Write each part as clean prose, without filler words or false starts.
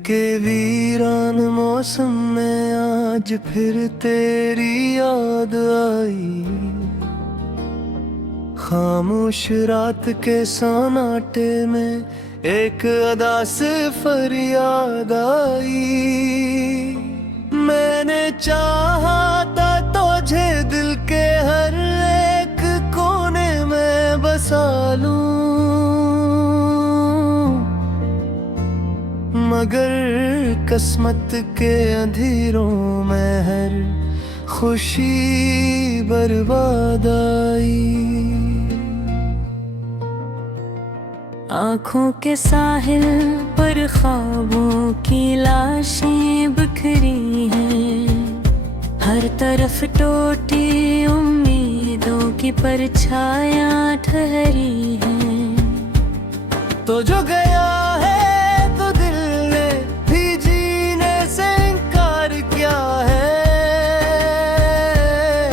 के वीरान मौसम में आज फिर तेरी याद आई। खामोश रात के सन्नाटे में एक अदा से फरियाद आई। मैंने चाहा था तुझे दिल के हर एक कोने में बसा लूं, मगर किस्मत के अंधेरों में हर खुशी बर्बाद आई। आँखों के साहिल पर ख्वाबों की लाशें बिखरी हैं, हर तरफ टूटी उम्मीदों की परछायां ठहरी हैं। तो जो गया है तो दिल ने भी जीने से इनकार किया है।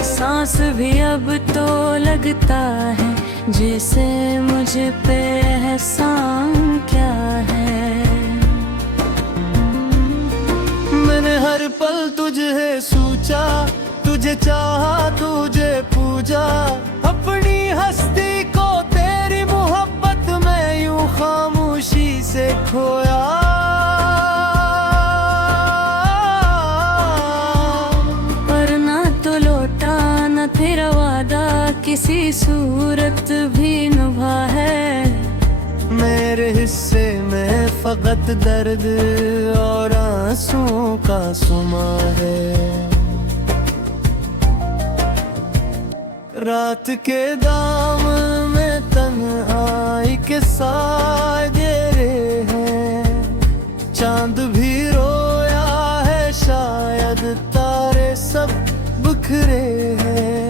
सांस भी अब तो लगता है जैसे मुझे पे एहसान क्या है। मैंने हर पल तुझे सोचा, तुझे चाहा, तुझे पूजा, अपनी हस्ती को तेरी मोहब्बत में यूं खामोशी से खोया। पर ना तो लौटा न तेरा वादा किसी सूरत भी निभा है। मेरे हिस्से में फकत दर्द और आंसुओं का सुमा है। रात के दाम में तन्हाई के साए गिरे हैं, चांद भी रोया है, शायद तारे सब बिखरे हैं।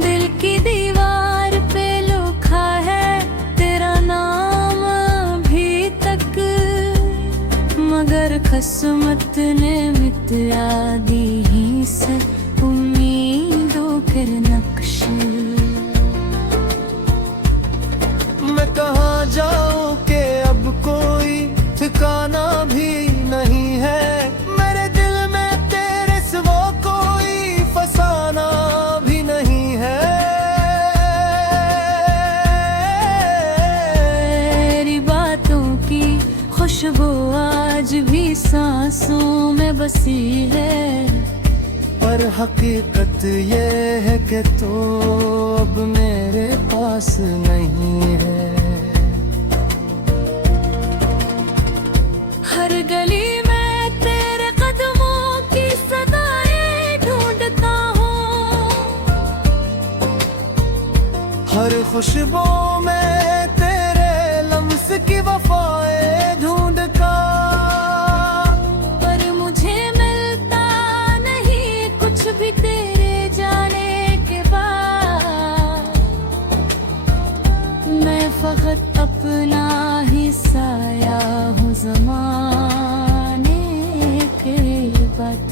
दिल की दीवार पे लिखा है तेरा नाम अभी तक, मगर किस्मत ने मिटा दी ही से उम्मीदों के नक्श। मैं कहाँ जाऊँ कि अब कोई ठिकाना भी नहीं है। मेरे दिल में तेरे सिवा कोई फसाना भी नहीं है। तेरी बातों की खुशबू आज भी सांसों में बसी है। पर हकीकत ये है कि तो अब मेरे पास नहीं है। हर गली में तेरे कदमों की सदाएं ढूंढता हूँ, हर खुशबू में तेरे लम्स की वफाएं ढूंढता। पर मुझे मिलता नहीं कुछ भी तेरे जाने के बाद। मैं फकत अपना ही साया हूँ ज़माने के बाद।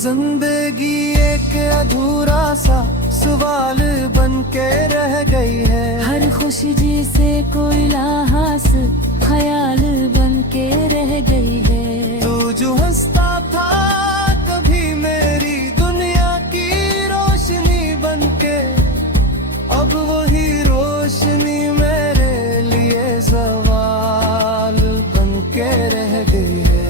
जिंदगी एक अधूरा सा सवाल बन के रह गई है। हर खुशी जिसे कोई लाहास ख्याल बन के रह गई है। तू जो हंसता था कभी मेरी दुनिया की रोशनी बन के, अब वही रोशनी मेरे लिए ज़वाल बन के रह गई है।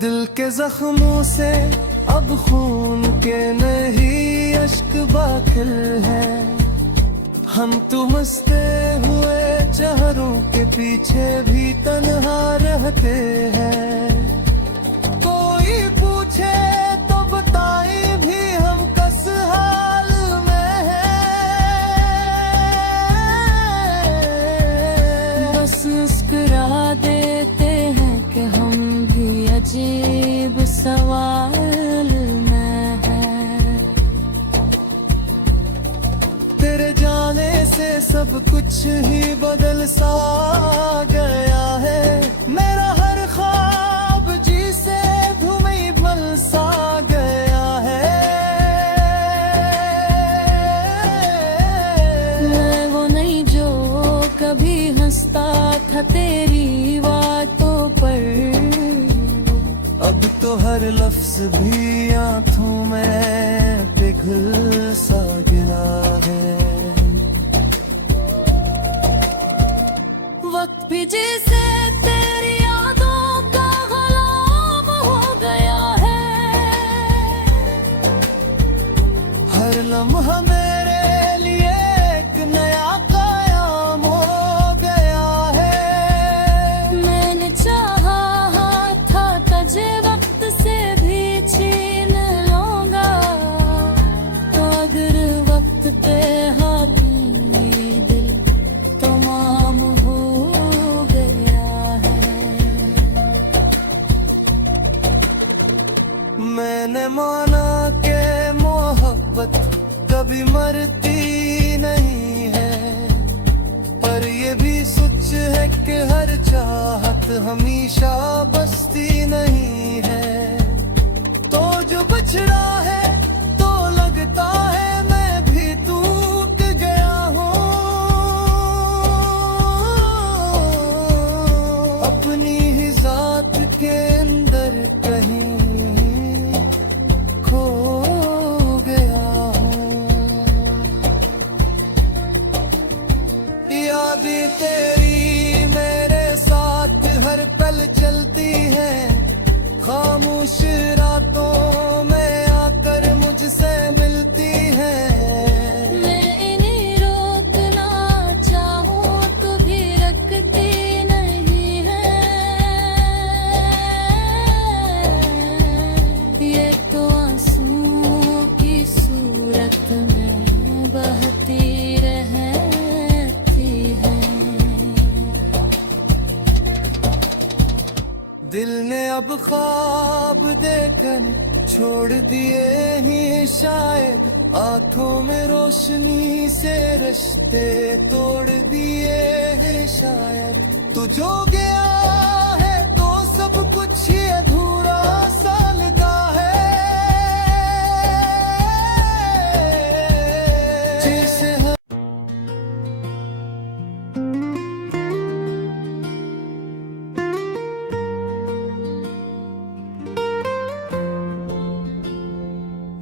दिल के जख्मों से अब खून के नहीं अश्क बाकिल है। हम तो हंसते हुए चेहरों के पीछे भी तन्हा रहते हैं। कोई पूछे तो बताए भी हम किस हाल में हैं। बस मुस्कुरा देते हैं कि हम भी अजीब सवाल में हैं। तेरे जाने से सब कुछ ही बदल सा गया है। मेरा हर ख्वाब जी से धुमई बल सा गया है। मैं वो था तेरी बातों पर। अब तो हर लफ्ज भी आंखों में पिघल सा गिरा है। वक्त भी जैसे तेरी यादों का गुलाम हो गया है। हर लम्हा मेरे लिए एक नया कयाम हो गया है। मैंने चाहा था तुझे वक्त से भी छीन लूंगा, तो अगर वक्त पे हावी दिल तमाम हो गया है। मैंने माना के मोहब्बत कभी मरती नहीं है, पर ये भी सच है कि हर चाहत हमेशा बसती नहीं है। तो जो बछड़ा है तो लगता है मैं भी टूट गया हूँ। अपनी ही जात के अंदर कहीं खो गया हूँ। यादें तेरी मेरे साथ हर पल चलती है, खामोश रातों में आकर मुझसे मिलती है। मैं इन्हें रोकना चाहूं तो भी रखती नहीं है। ये तो आंसुओं की सूरत में बहती रहती है। दिल ने अब ख्वाब देखने छोड़ दिए ही शायद, आंखों में रोशनी से रिश्ते तोड़ दिए हैं शायद। तू जो गया है तो सब कुछ ही अधूरा सा लगा है। जैसे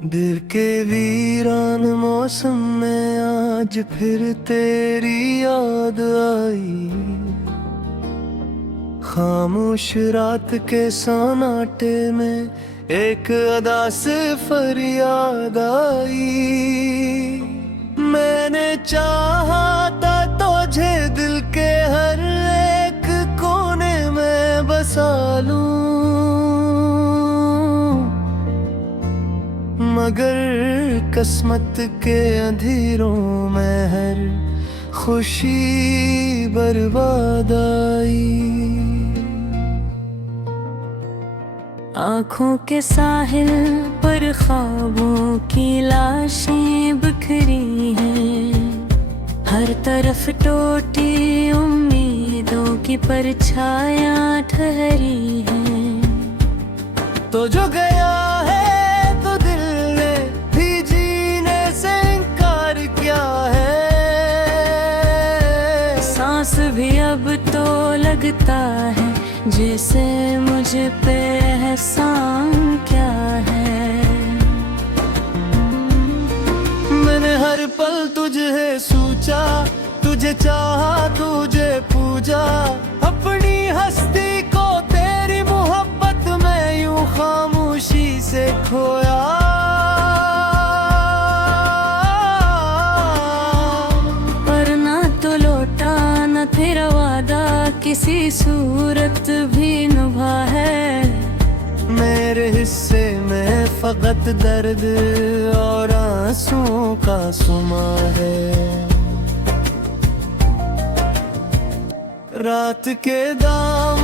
दिल के वीरान मौसम में आज फिर तेरी याद आई। खामोश रात के सन्नाटे में एक अदा से फरियाद आई। मैंने चाहा था तुझे दिल के हर एक कोने में बसा लूं, मगर किस्मत के अंधेरों में हर खुशी बर्बाद आई। आँखों के साहिल पर ख्वाबों की लाशें बिखरी हैं। हर तरफ टूटी उम्मीदों की परछायां ठहरी हैं। तो जो गया है तो दिल ने भी जीने से इनकार किया है। सांस भी अब तो लगता है जैसे मुझे पे एहसान क्या है। मैंने हर पल तुझे सोचा, तुझे चाहा, तुझे पूजा। अपनी हस्ती को तेरी मोहब्बत में यूं खामोशी से खोया। पर ना तो लौटा न तेरा वादा किसी सूरत भी निभा है। मेरे हिस्से में फकत दर्द और आंसुओं का सुमा है। रात के दाम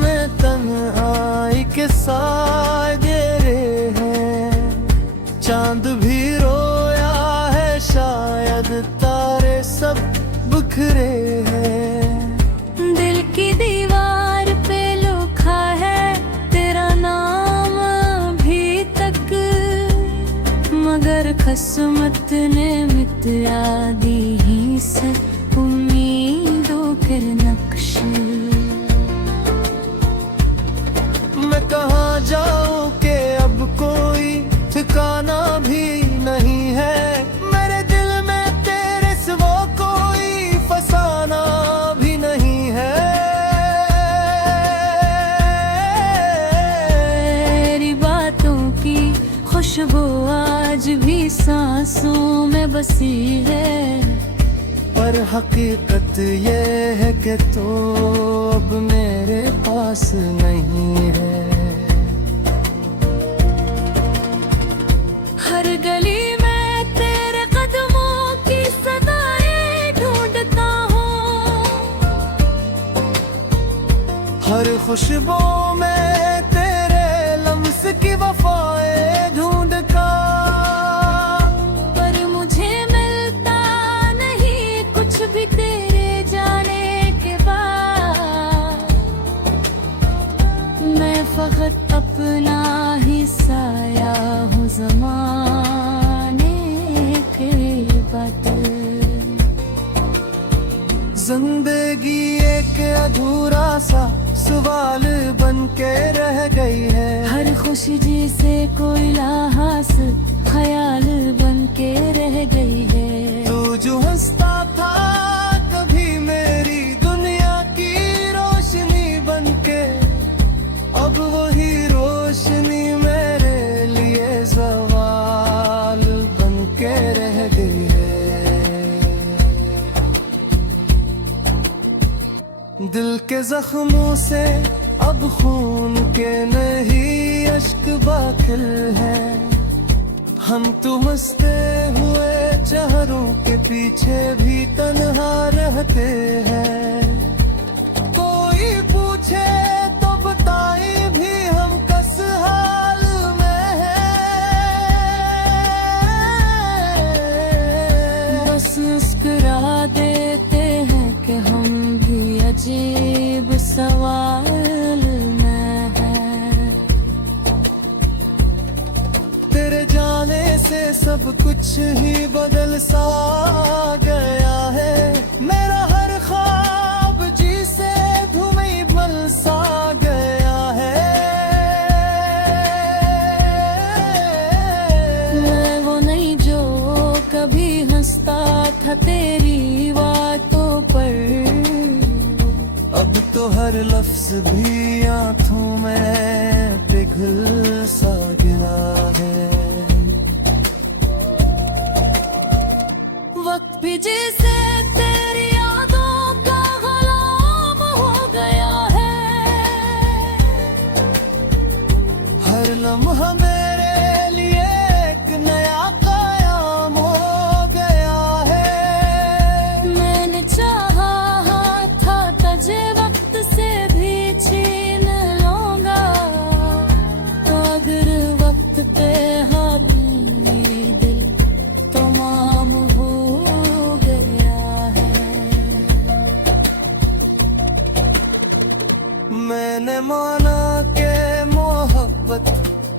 में तन्हाई के साए गिरे हैं। चांद भी रोया है शायद, तारे सब बिखरे हैं। दिल की दीवार पे लिखा है तेरा नाम अभी तक, मगर किस्मत ने मिटा दी ही से उम्मीदों के नक्श। सांसों में बसी है। पर हकीकत ये है कि तो अब मेरे पास नहीं है। हर गली में तेरे कदमों की सदाएं ढूंढता हूँ। हर खुशबू में तेरे लम्स की वफाएं ढूंढता, पर मुझे मिलता नहीं कुछ भी तेरे जाने के बाद। मैं फकत अपना ही साया हूँ ज़माने के बदल। जिंदगी एक अधूरा सा सवाल बन के रह गई है। हर खुशी जिसे कोई लाहास ख्याल बन के रह गई है। तू जो हंसता था कभी मेरी दुनिया की रोशनी बन के, अब वही रोशनी मेरे लिए सवाल बन के रह गई है। दिल के जख्मों से अब खून के नहीं अश्क बाकिल है। हम तो हंसते हुए चेहरों के पीछे भी तन्हा रहते हैं। कोई पूछे तो बताए भी हम किस हाल में हैं। बस मुस्कुरा देते हैं कि हम भी अजीब सवाल में हैं। तेरे जाने से सब कुछ ही बदल सा गया है। मेरा हर ख्वाब जी से धुएं बल सा गया है। मैं वो नहीं जो कभी हंसता था तेरी बातों पर। अब तो हर लफ्ज भी आंखों में पिघल सा गिरा है। वक्त भी जैसे तेरी यादों का गुलाम हो गया है। हर लम्हा मेरे लिए एक नया कायम हो गया है। मैंने चाहा था तुझे वक्त से भी छीन लूंगा, तो अगर वक्त पे हाथ दिल तमाम हो गया है। मैंने माना कि मोहब्बत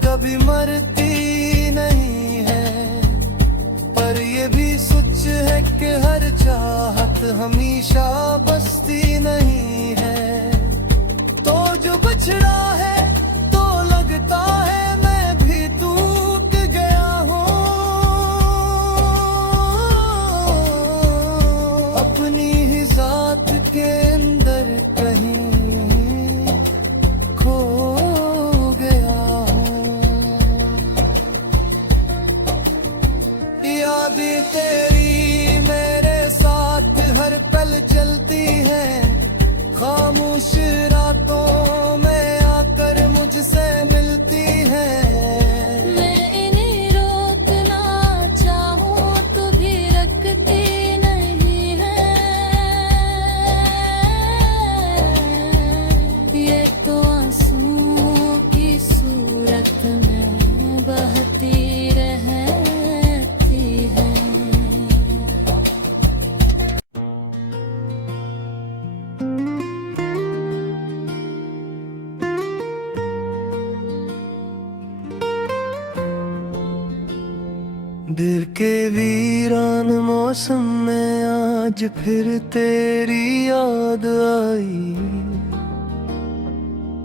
कभी मरती नहीं है, पर ये भी सच है कि हर चाहत हमेशा बसती नहीं है। तो जो बिछड़ा है तो लगता है मैं भी टूट गया हूँ। अपनी ही जात के अंदर कहीं खो गया हूँ। यादें तेरी मेरे साथ हर पल चलती है। खामोश रातों में आकर मुझसे मिलती है। मैं इन्हें रोकना चाहूँ तो भी रखती नहीं है। ये तो आंसू की सूरत में बहती रहती है। दिल के वीरान मौसम में आज फिर तेरी याद आई।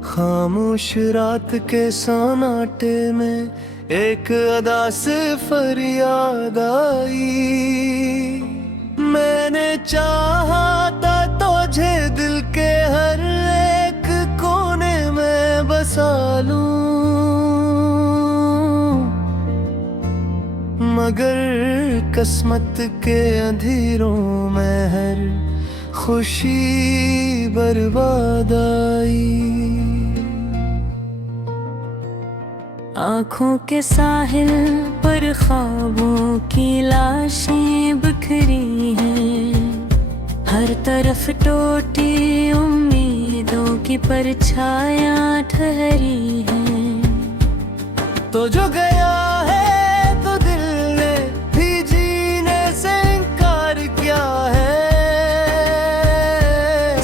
खामोश रात के सन्नाटे में एक अदा से फरियाद आई। मैंने चाहा था तुझे दिल के हर एक कोने में बसा लूं, मगर किस्मत के अंधेरों में हर खुशी बर्बाद आई। आँखों के साहिल पर ख्वाबों की लाशें बिखरी हैं, हर तरफ टूटी उम्मीदों की परछायां ठहरी हैं। तो जो गया है तो दिल ने भी जीने से इनकार किया है।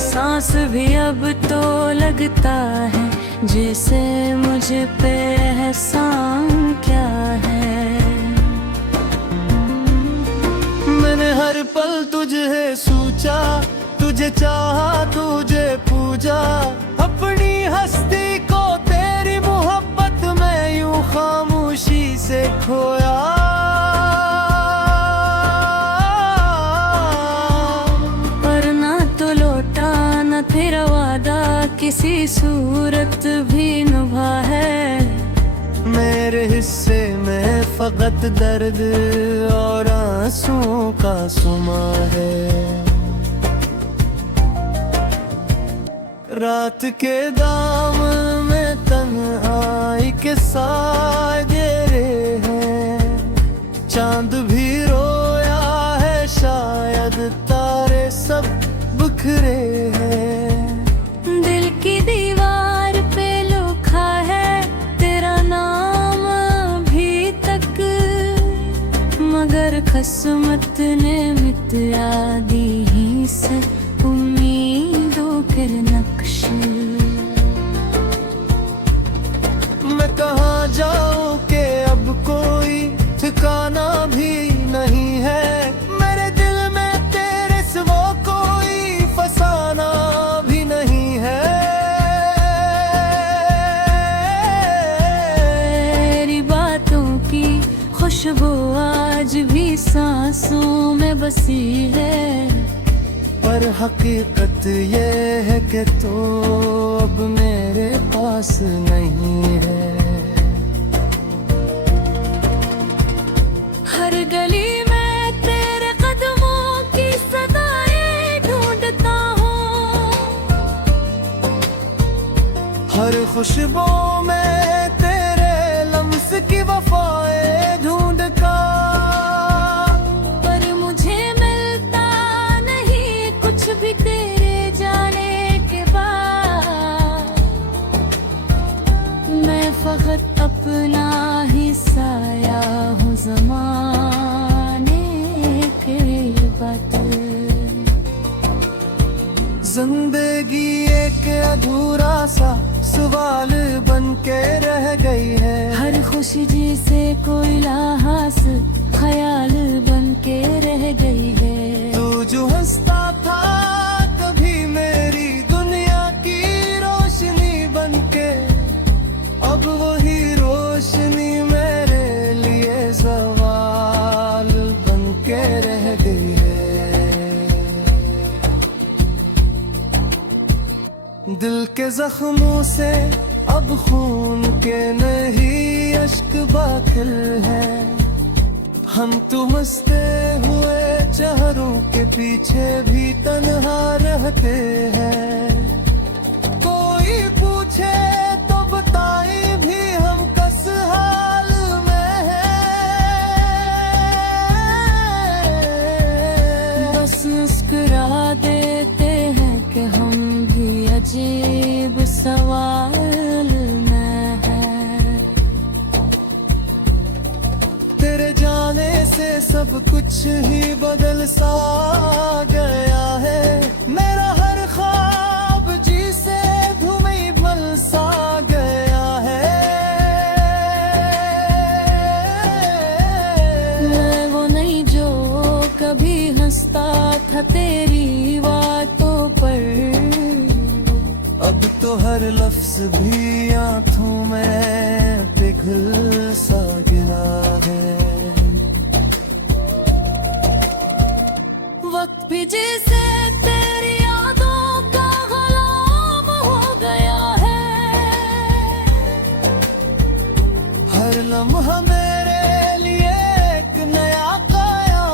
सांस भी अब तो लगता है जैसे मुझे पे एहसान क्या है। मैंने हर पल तुझे सोचा, तुझे चाहा, तुझे पूजा, अपनी हस्ती को तेरी मोहब्बत में यूं खामोशी से खोया। पर ना तो लौटा न तेरा वादा, किसी सूरत भी निभा है। मेरे हिस्से में फकत दर्द और आंसुओं का सुमा है। रात के दाम में तन्हाई के साए गिरे हैं, चांद भी रोया है, शायद तारे सब बिखरे हैं। दिल की दीवार पे लिखा है तेरा नाम अभी तक, मगर किस्मत ने मिटा दी ही से उम्मीदों के नक्श। मैं कहाँ जाऊँ कि अब कोई ठिकाना भी नहीं है। मेरे दिल में तेरे सिवा कोई फसाना भी नहीं है। तेरी बातों की खुशबू आज भी सांसों में बसी है। पर हकीकत ये है कि तो अब मेरे पास नहीं है। हर गली में तेरे कदमों की सदाएं ढूंढता हूँ, हर खुशबू में तेरे लम्स की वफाएं ढूंढता। पर मुझे मिलता नहीं कुछ भी तेरे जाने के बाद। मैं फकत अपना ही साया हूँ ज़माने के बाद। जिंदगी एक अधूरा सा सवाल बन के रह गई है। हर खुशी जिसे कोई लाहास ख्याल बन के रह गई है। तू जो हंसता था कभी मेरी दुनिया की रोशनी बन के, अब वही रोशनी मेरे लिए सवाल बन के रह गई है। दिल के जख्मों से अब खून के नहीं अश्क बाकिल है। हम तो हंसते हुए चेहरों के पीछे भी तन्हा रहते हैं। कोई पूछे तो बताए भी हम किस हाल में हैं। बस मुस्कुरा देते हैं कि हम भी अजीब सवाल में हैं। तेरे जाने से सब कुछ ही बदल सा गया है। मेरा हर ख्वाब जी से धुमी बल सा गया है। मैं वो नहीं जो कभी हंसता था तेरी बातों पर। अब तो हर लफ्ज भी आंखों में पिघल सा गिरा है। वक्त भी जैसे तेरी यादों का गुलाम हो गया है। हर लम्हा मेरे लिए एक नया काया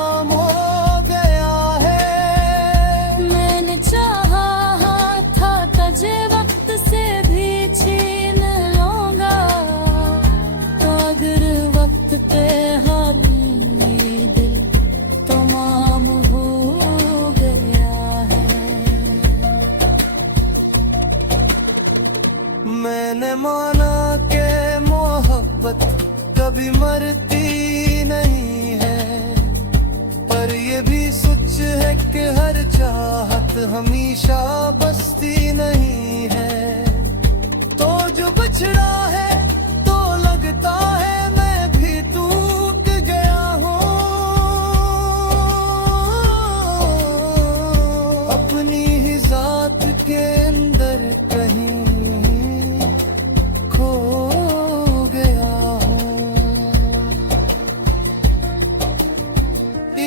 मैंने माना कि मोहब्बत कभी मरती नहीं है, पर ये भी सच है कि हर चाहत हमेशा बसती नहीं है। तो जो बछड़ा है तो लगता है मैं भी टूट गया हूँ, अपनी ही जात के अंदर कहीं खो गया हूँ।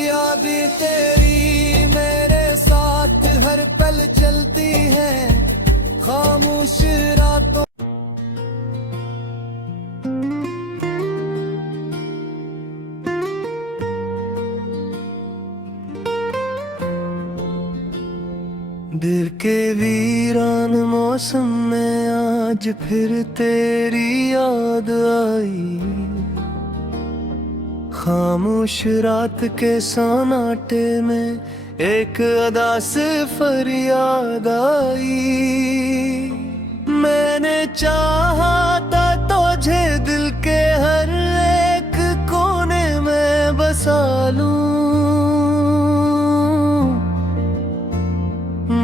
यादें तेरी मेरे साथ हर पल चलती है, खामोश रातों दिल के वीरान मौसम में आज फिर तेरी याद आई, खामोश रात के सन्नाटे में एक अदा से फरियाद आई। मैंने चाहा था तुझे दिल के हर एक कोने में बसा लूं,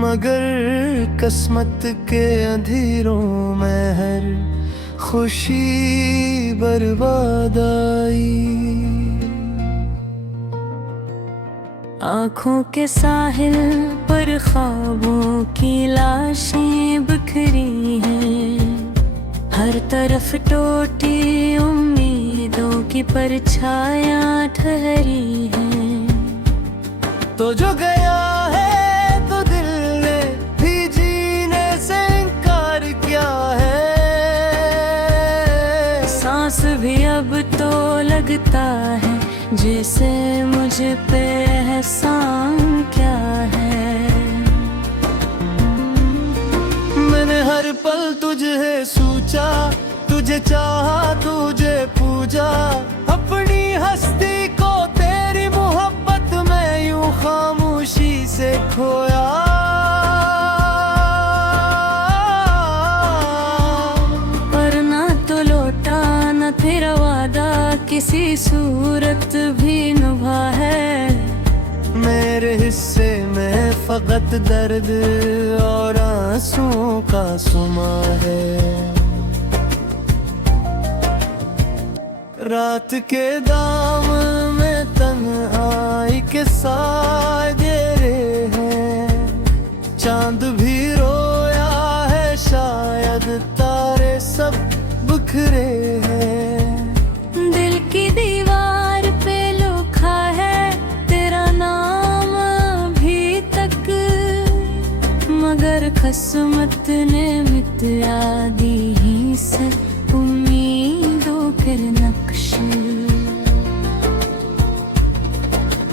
मगर किस्मत के अंधेरों में हर खुशी बर्बाद आई। आँखों के साहिल पर ख्वाबों की लाशें बिखरी हैं, हर तरफ टूटी उम्मीदों की परछायां ठहरी हैं। तो जो गया है तो दिल ने भी जीने से इनकार किया है, सांस भी अब तो लगता है जैसे मुझे पे एहसान क्या है। मैंने हर पल तुझे सोचा, तुझे चाहा, तुझे पूजा, अपनी हस्ती को तेरी मोहब्बत में यूं खामोशी से खोया। पर ना तो लौटा न तेरा वादा, किसी सूरत भी निभा है। मेरे हिस्से में फकत दर्द और आंसुओं का सुमा है। रात के दाम में तन्हाई के साए गिरे हैं, चांद भी रोया है, शायद तारे सब बिखरे हैं। दिल की दीवार पे लिखा है तेरा नाम अभी तक, मगर किस्मत ने मिटा दी ही से उम्मीदों के नक्श।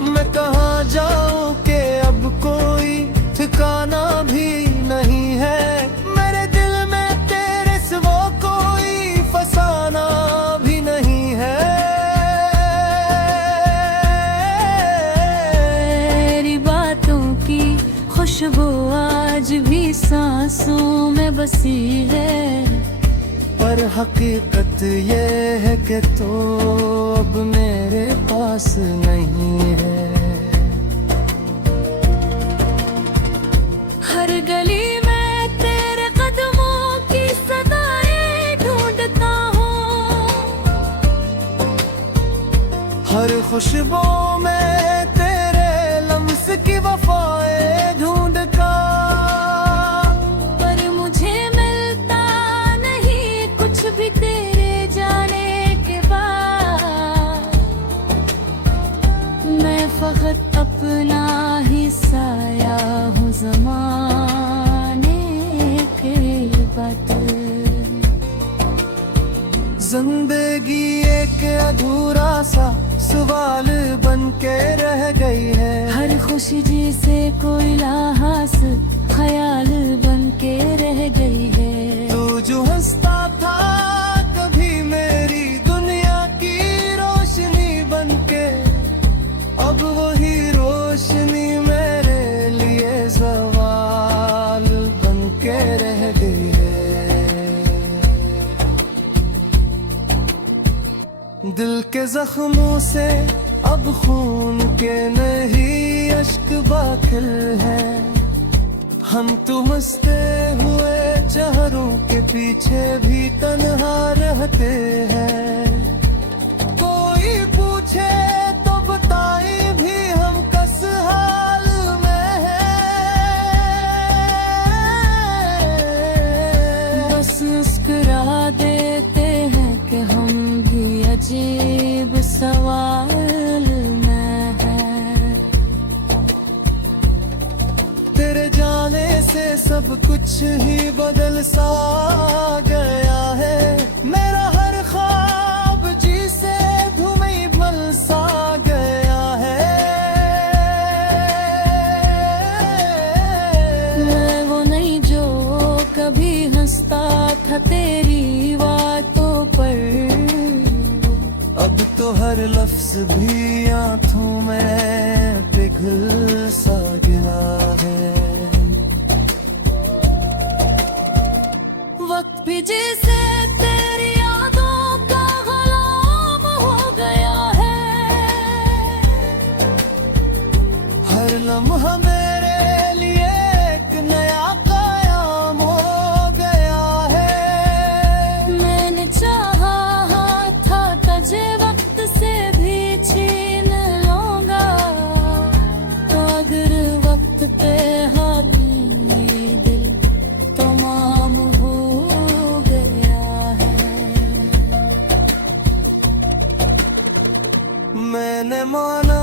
मैं कहाँ जाऊँ कि अब कोई ठिकाना भी नहीं है, मेरे दिल में तेरे सिवा कोई फसाना भी नहीं है। तेरी बातों की खुशबू आज भी सांसों में बसी है, पर हकीकत ये है कि तो अब मेरे पास नहीं है। हर गली में तेरे कदमों की सदाएं ढूंढता हूँ, हर खुशबू में तेरे लम्स की वफाएं ढूंढता, पर मुझे मिलता नहीं कुछ भी तेरे जाने के बाद। मैं फकत अपना ही साया हूँ ज़माने के बाद। जिंदगी एक अधूरा सा सवाल बन के रह गई है, हर खुशी जैसे कोई लाहास ख्याल बन के रह गई है। तू जो हंसता था कभी मेरी दुनिया की रोशनी बन के, अब वही रोशनी मेरे लिए सवाल बन के रह गई है। के जख्मों से अब खून के नहीं अश्क बाखिल है। हम तो मस्ते हुए चेहरों के पीछे भी तन्हा रहते हैं। कोई पूछे तो बताए भी हम किस हाल में हैं। बस मुस्कुरा देते हैं कि हम भी अजीब सवाल में हैं। तेरे जाने से सब कुछ ही बदल सा गया है। मेरा हर ख्वाब जी से धुएं बल सा गया है। मैं वो नहीं जो कभी हंसता था तेरी बातों पर। अब तो हर लफ्ज भी आंखों में पिघल सा गिरा है। वक्त भी जैसे तेरी यादों का गुलाम हो गया है। हर लम्हा मेरे लिए एक नया कायम हो गया है। मैंने चाहा था तुझे वक्त से भी छीन लूंगा। तो अगर वक्त पे हाथ ये दिल तमाम हो गया है। मैंने माना